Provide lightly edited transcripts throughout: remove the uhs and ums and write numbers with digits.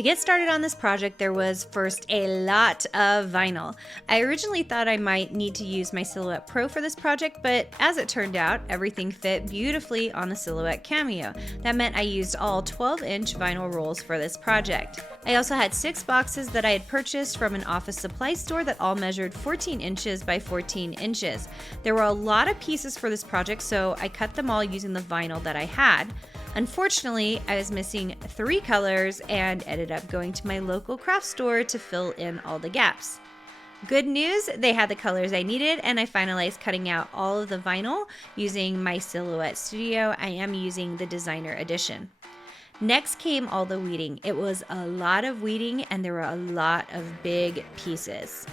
To get started on this project, there was first a lot of vinyl. I originally thought I might need to use my Silhouette Pro for this project, but as it turned out, everything fit beautifully on the Silhouette Cameo. That meant I used all 12-inch vinyl rolls for this project. I also had 6 boxes that I had purchased from an office supply store that all measured 14 inches by 14 inches. There were a lot of pieces for this project, so I cut them all using the vinyl that I had. Unfortunately, I was missing 3 colors and ended up going to my local craft store to fill in all the gaps. Good news, they had the colors I needed, and I finalized cutting out all of the vinyl using my Silhouette Studio. I am using the Designer Edition. Next came all the weeding. It was a lot of weeding and there were a lot of big pieces.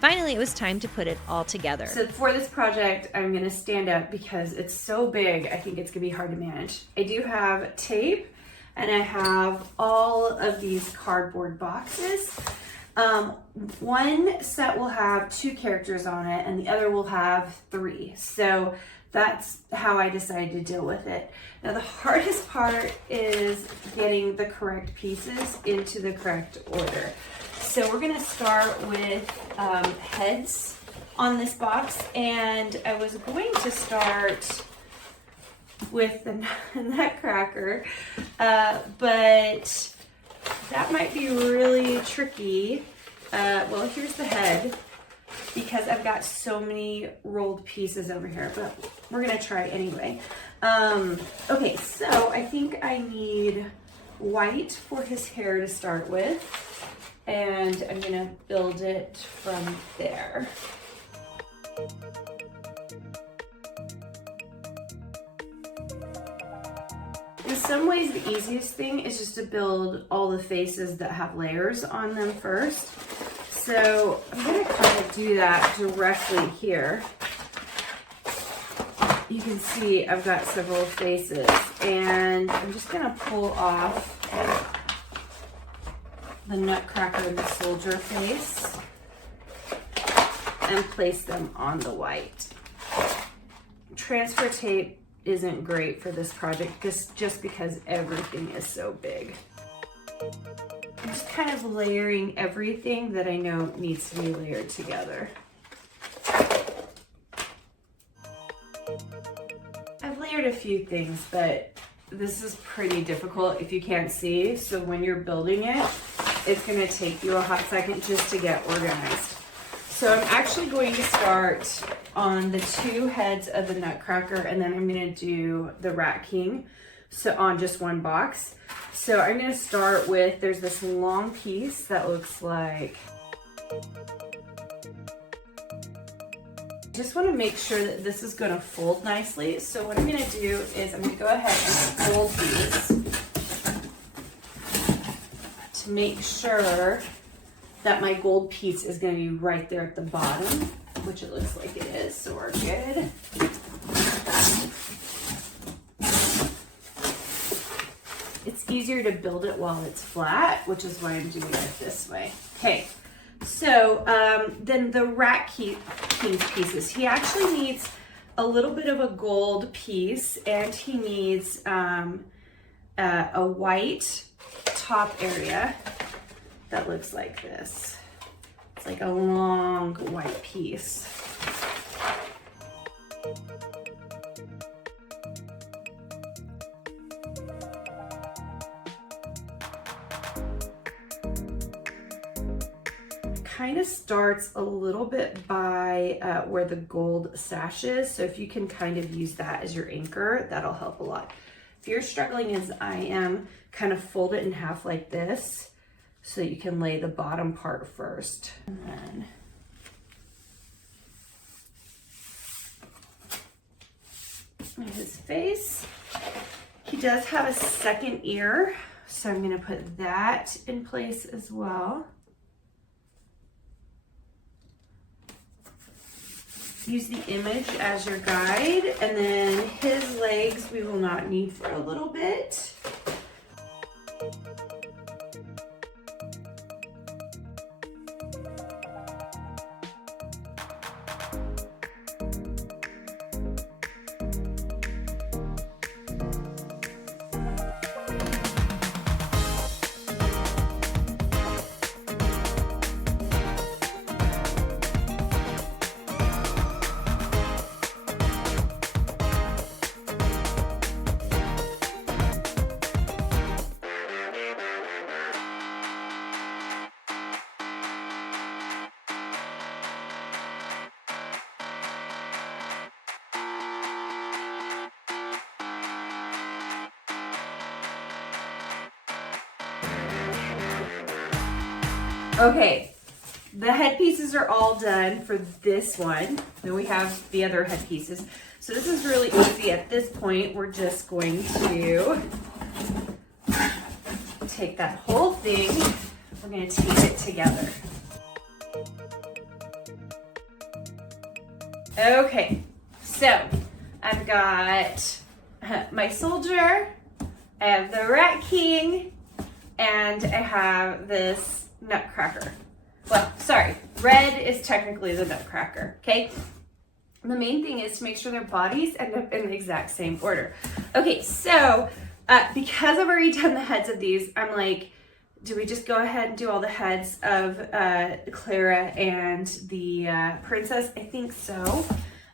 Finally, it was time to put it all together. So for this project, I'm gonna stand up because it's so big, I think it's gonna be hard to manage. I do have tape and I have all of these cardboard boxes. One set will have 2 characters on it and the other will have 3. So that's how I decided to deal with it. Now the hardest part is getting the correct pieces into the correct order. So we're gonna start with heads on this box, and I was going to start with the Nutcracker, but that might be really tricky. Well, here's the head, because I've got so many rolled pieces over here, but we're gonna try anyway. Okay, so I think I need white for his hair to start with. And I'm gonna build it from there. In some ways, the easiest thing is just to build all the faces that have layers on them first. So I'm gonna kind of do that directly here. You can see I've got several faces, and I'm just gonna pull off the Nutcracker and the soldier face and place them on the white. Transfer tape isn't great for this project just because everything is so big. I'm just kind of layering everything that I know needs to be layered together. I've layered a few things, but this is pretty difficult if you can't see. So when you're building it, it's gonna take you a hot second just to get organized. So I'm actually going to start on the 2 heads of the Nutcracker, and then I'm gonna do the Rat King, so on just one box. So I'm gonna start with, there's this long piece that looks like, just wanna make sure that this is gonna fold nicely. So what I'm gonna do is I'm gonna go ahead and fold these to make sure that my gold piece is going to be right there at the bottom, which it looks like it is, so we're good. It's easier to build it while it's flat, which is why I'm doing it this way. Okay, so then the Rat King's pieces. He actually needs a little bit of a gold piece, and he needs a white top area that looks like this. It's like a long white piece. Kind of starts a little bit by where the gold sash is. So if you can kind of use that as your anchor, that'll help a lot. If you're struggling as I am, kind of fold it in half like this so that you can lay the bottom part first. And then his face. He does have a second ear, so I'm gonna put that in place as well. Use the image as your guide, and then his legs we will not need for a little bit. Okay, the head pieces are all done for this one. Then we have the other head pieces. So this is really easy. At this point, we're just going to take that whole thing, we're going to tape it together. Okay, so I've got my soldier, I have the Rat King, and I have this Nutcracker. Well, sorry, red is technically the Nutcracker, okay? The main thing is to make sure their bodies end up in the exact same order. Okay, so because I've already done the heads of these, I'm like, do we just go ahead and do all the heads of Clara and the princess? I think so,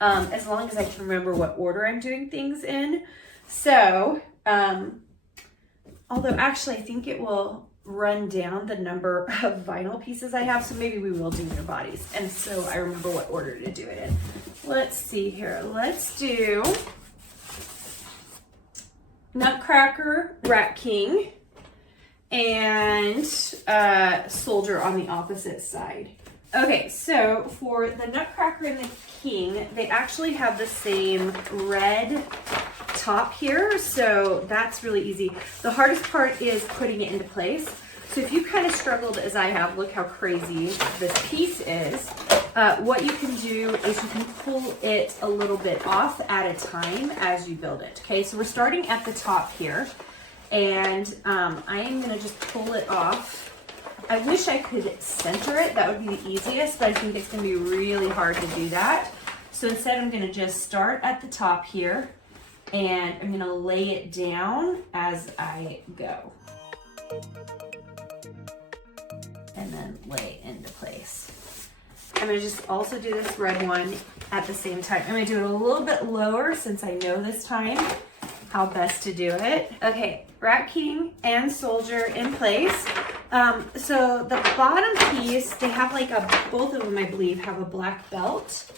as long as I can remember what order I'm doing things in. So, although actually I think it will run down the number of vinyl pieces I have, so maybe we will do their bodies, and so I remember what order to do it in. Let's see here. Let's do Nutcracker, Rat King, and soldier on the opposite side. Okay, so for the Nutcracker and the King, they actually have the same red top here, so that's really easy. The hardest part is putting it into place. So if you kind of struggled as I have, look how crazy this piece is. What you can do is you can pull it a little bit off at a time as you build it. Okay, so we're starting at the top here, and I am gonna just pull it off. I wish I could center it, that would be the easiest, but I think it's gonna be really hard to do that. So instead I'm gonna just start at the top here, and I'm gonna lay it down as I go. And then lay into place. I'm gonna just also do this red one at the same time. I'm gonna do it a little bit lower since I know this time how best to do it. Okay, Rat King and soldier in place. So the bottom piece, they have like both of them I believe have a black belt.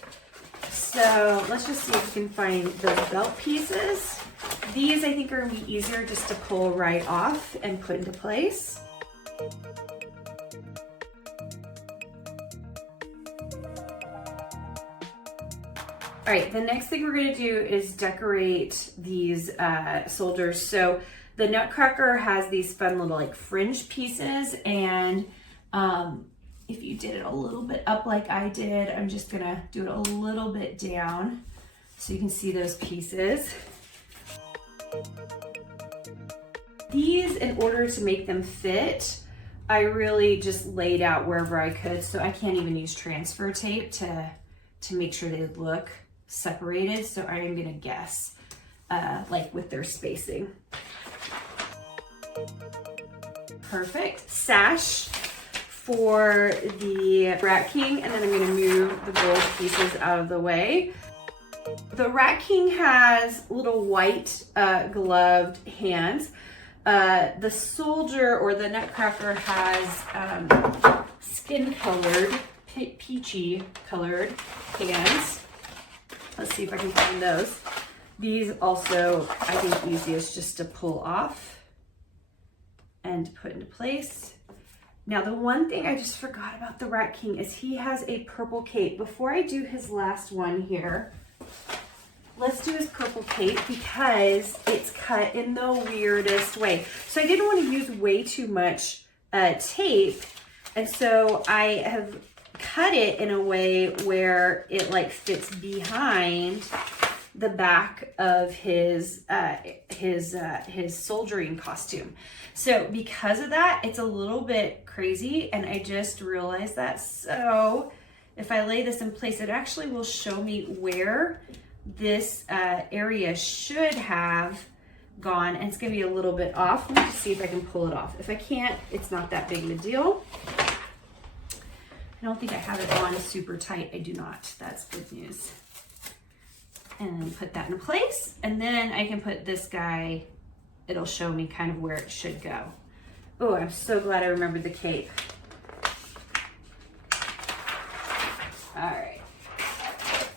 So let's just see if we can find those belt pieces. These I think are gonna be easier just to pull right off and put into place. All right, the next thing we're gonna do is decorate these soldiers. So the Nutcracker has these fun little like fringe pieces, and if you did it a little bit up like I did, I'm just gonna do it a little bit down so you can see those pieces. These, in order to make them fit, I really just laid out wherever I could, so I can't even use transfer tape to make sure they look separated. So I'm gonna guess like with their spacing. Perfect. Sash for the Rat King, and then I'm gonna move the gold pieces out of the way. The Rat King has little white gloved hands. The soldier or the Nutcracker has skin colored, peachy colored hands. Let's see if I can find those. These also, I think easiest just to pull off and put into place. Now the one thing I just forgot about the Rat King is he has a purple cape. Before I do his last one here, let's do his purple cape because it's cut in the weirdest way. So I didn't want to use way too much tape, and so I have cut it in a way where it like fits behind the back of his soldiering costume. So because of that, it's a little bit crazy, and I just realized that. So if I lay this in place, it actually will show me where this area should have gone, and it's gonna be a little bit off. Let me just see if I can pull it off. If I can't, it's not that big of a deal. I don't think I have it on super tight. I do not. That's good news. And then put that in place, and then I can put this guy, it'll show me kind of where it should go. Oh, I'm so glad I remembered the cape. All right,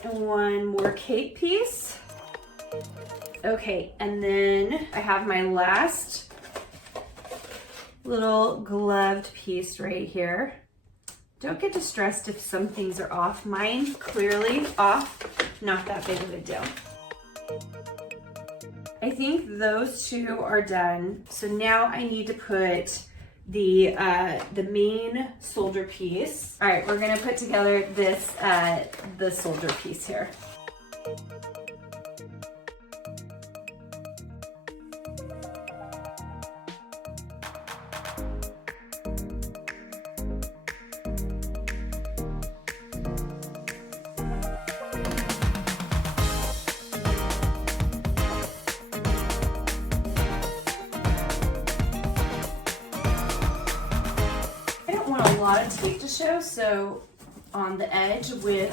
and one more cape piece. Okay, and then I have my last little gloved piece right here. Don't get distressed if some things are off. Mine, clearly off, not that big of a deal. I think those two are done. So now I need to put the main soldier piece. All right, we're gonna put together this, the soldier piece here. A lot of tape to show, so on the edge with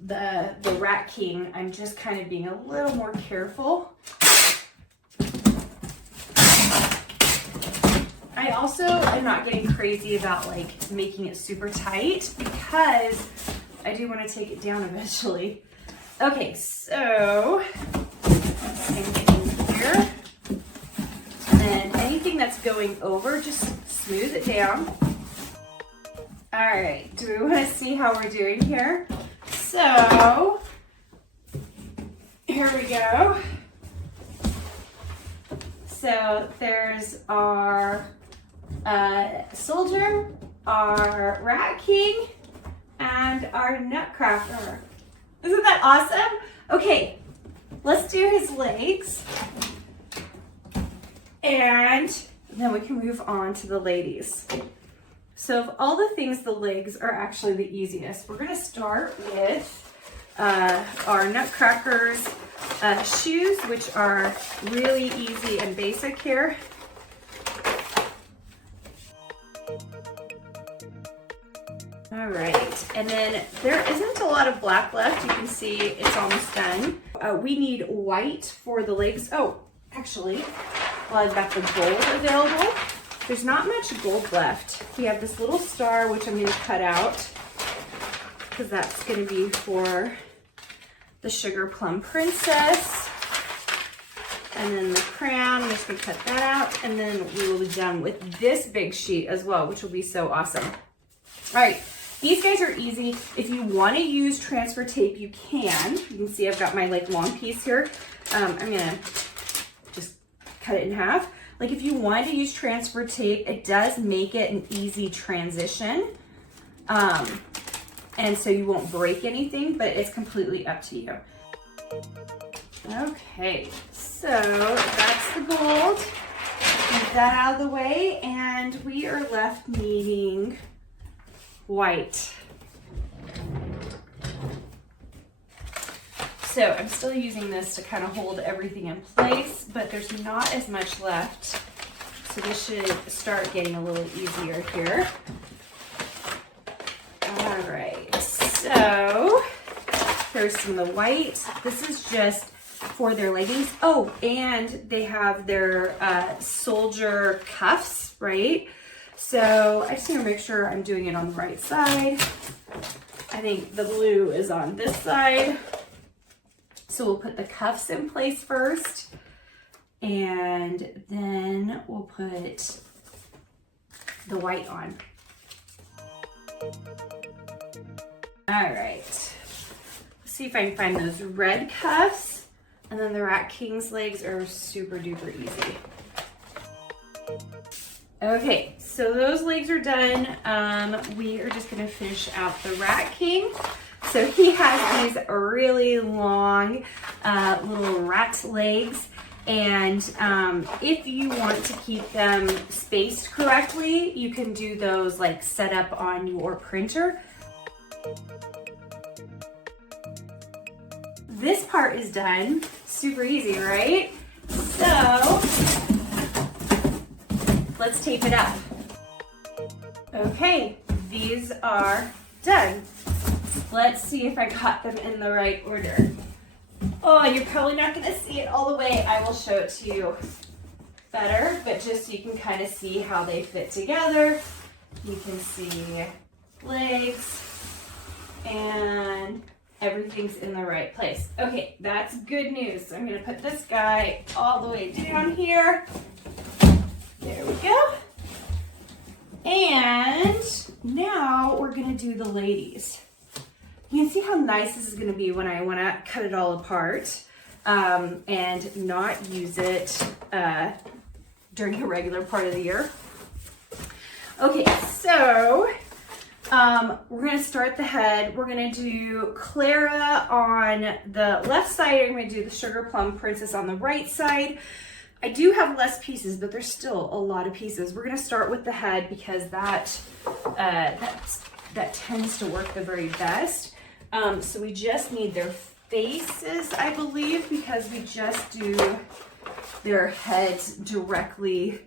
the Rat King, I'm just kind of being a little more careful. I also am not getting crazy about like making it super tight because I do want to take it down eventually. Okay, so same thing here, and then anything that's going over, just smooth it down. All right, do we want to see how we're doing here? So, here we go. So there's our soldier, our Rat King, and our Nutcracker. Isn't that awesome? Okay, let's do his legs. And then we can move on to the ladies. So of all the things, the legs are actually the easiest. We're gonna start with our Nutcracker's shoes, which are really easy and basic here. All right, and then there isn't a lot of black left. You can see it's almost done. We need white for the legs. Oh, actually, well, I've got the gold available. There's not much gold left. We have this little star, which I'm going to cut out because that's going to be for the Sugar Plum Princess. And then the crown, I'm just going to cut that out. And then we will be done with this big sheet as well, which will be so awesome. All right, these guys are easy. If you want to use transfer tape, you can. You can see I've got my like long piece here. I'm going to just cut it in half. Like if you wanted to use transfer tape, it does make it an easy transition. And so you won't break anything, but it's completely up to you. Okay, so that's the gold. Get that out of the way, and we are left needing white. So I'm still using this to kind of hold everything in place, but there's not as much left. So this should start getting a little easier here. All right, so here's some of the white. This is just for their leggings. Oh, and they have their soldier cuffs, right? So I just need to make sure I'm doing it on the right side. I think the blue is on this side. So we'll put the cuffs in place first, and then we'll put the white on. All right, let's see if I can find those red cuffs, and then the Rat King's legs are super duper easy. Okay, so those legs are done. We are just gonna finish out the Rat King. So he has these really long little rat legs, and if you want to keep them spaced correctly, you can do those like set up on your printer. This part is done. Super easy, right? So let's tape it up. Okay, these are done. Let's see if I got them in the right order. Oh, you're probably not going to see it all the way. I will show it to you better, but just so you can kind of see how they fit together. You can see legs and everything's in the right place. Okay, that's good news. So I'm going to put this guy all the way down here. There we go. And now we're gonna do the ladies. You can see how nice this is gonna be when I wanna cut it all apart and not use it during the regular part of the year. Okay, so we're gonna start the head. We're gonna do Clara on the left side. I'm gonna do the Sugar Plum Princess on the right side. I do have less pieces, but there's still a lot of pieces. We're gonna start with the head because that tends to work the very best. So we just need their faces, I believe, because we just do their heads directly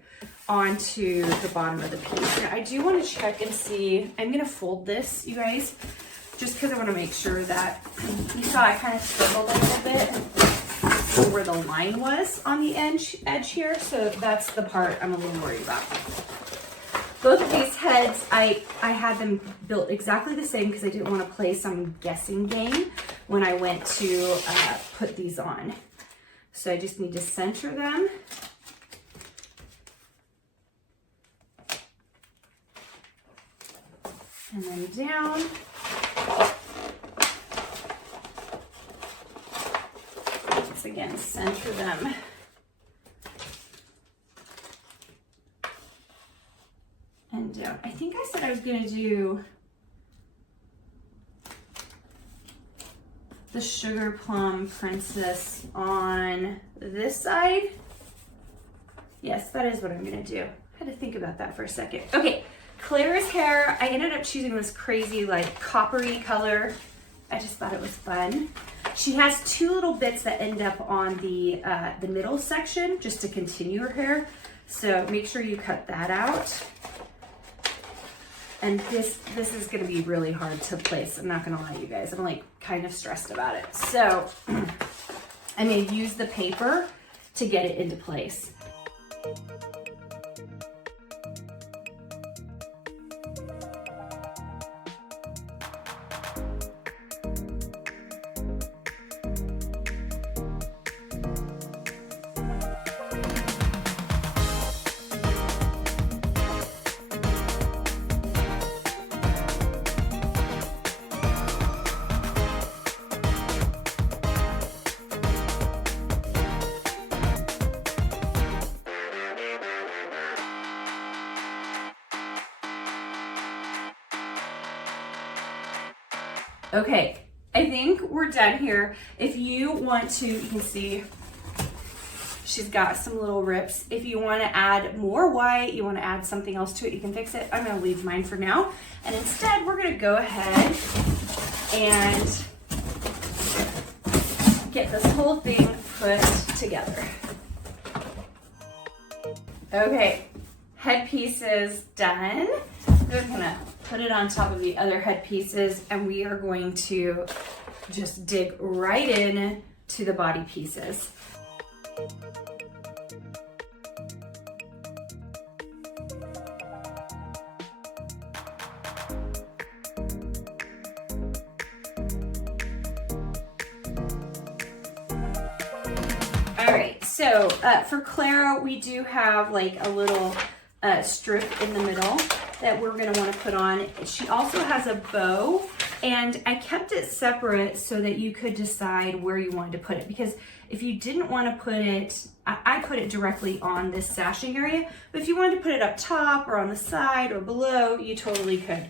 onto the bottom of the piece. Now, I do want to check and see. I'm going to fold this, you guys, just because I want to make sure that you saw I kind of scribbled a little bit where the line was on the edge here. So that's the part I'm a little worried about. Both of these heads, I had them built exactly the same because I didn't want to play some guessing game when I went to put these on. So I just need to center them. And then down. Once again, center them. And down. I think I said I was going to do the Sugar Plum Princess on this side. Yes, that is what I'm going to do. I had to think about that for a second. Okay. Clara's hair, I ended up choosing this crazy like coppery color. I just thought it was fun. She has two little bits that end up on the middle section just to continue her hair. So make sure you cut that out. And this is gonna be really hard to place. I'm not gonna lie, you guys. I'm like kind of stressed about it. So I'm gonna use the paper to get it into place. Okay, I think we're done here. If you want to, you can see she's got some little rips. If you want to add more white, you want to add something else to it, you can fix it. I'm going to leave mine for now. And instead, we're going to go ahead and get this whole thing put together. Okay, headpiece is done. We're going to put it on top of the other head pieces, and we are going to just dig right in to the body pieces. All right, so for Clara, we do have like a little strip in the middle that we're going to want to put on. She also has a bow, and I kept it separate so that you could decide where you wanted to put it, because if you didn't want to put it, I put it directly on this sashing area, but if you wanted to put it up top or on the side or below, you totally could.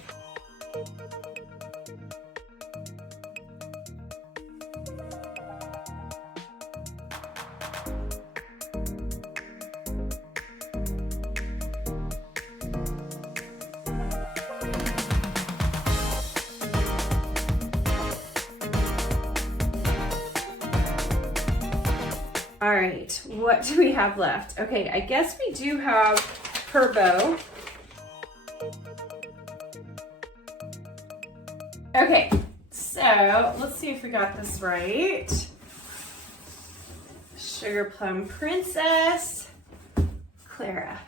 All right, what do we have left? Okay, I guess we do have her bow. Okay, so let's see if we got this right. Sugar Plum Princess, Clara.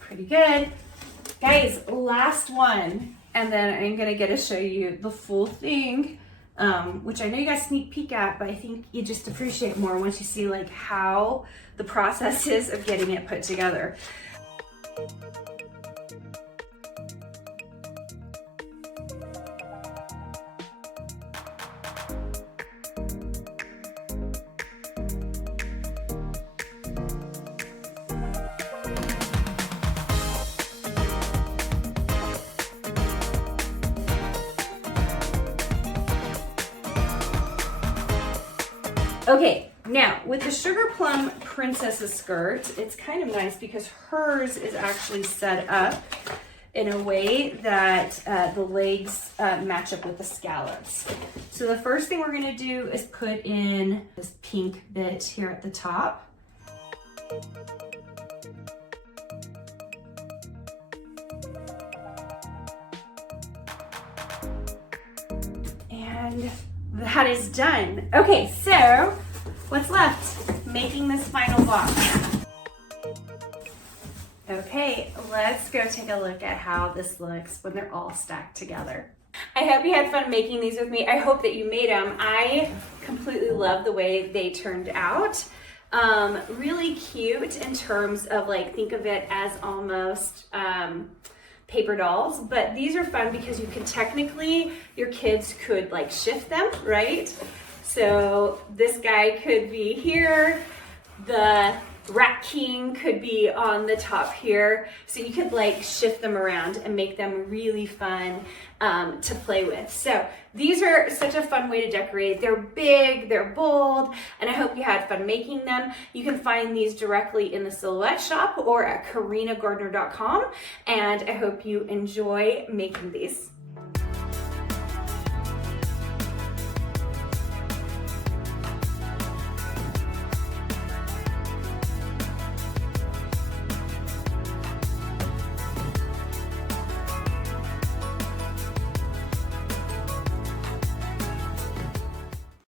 Pretty good. Guys, last one, and then I'm gonna get to show you the full thing. Which I know you guys sneak peek at, but I think you just appreciate more once you see like how the process is of getting it put together. Okay, now with the Sugar Plum Princess's skirt, it's kind of nice because hers is actually set up in a way that the legs match up with the scallops. So the first thing we're gonna do is put in this pink bit here at the top. And that is done. Okay, so what's left? Making this final box. Okay, let's go take a look at how this looks when they're all stacked together. I hope you had fun making these with me. I hope that you made them. I completely love the way they turned out. Really cute in terms of like, think of it as almost paper dolls, but these are fun because you can technically, your kids could like shift them, right? So this guy could be here, the Rat King could be on the top here. So you could like shift them around and make them really fun to play with. So these are such a fun way to decorate. They're big, they're bold, and I hope you had fun making them. You can find these directly in the Silhouette shop or at carinagardner.com, and I hope you enjoy making these.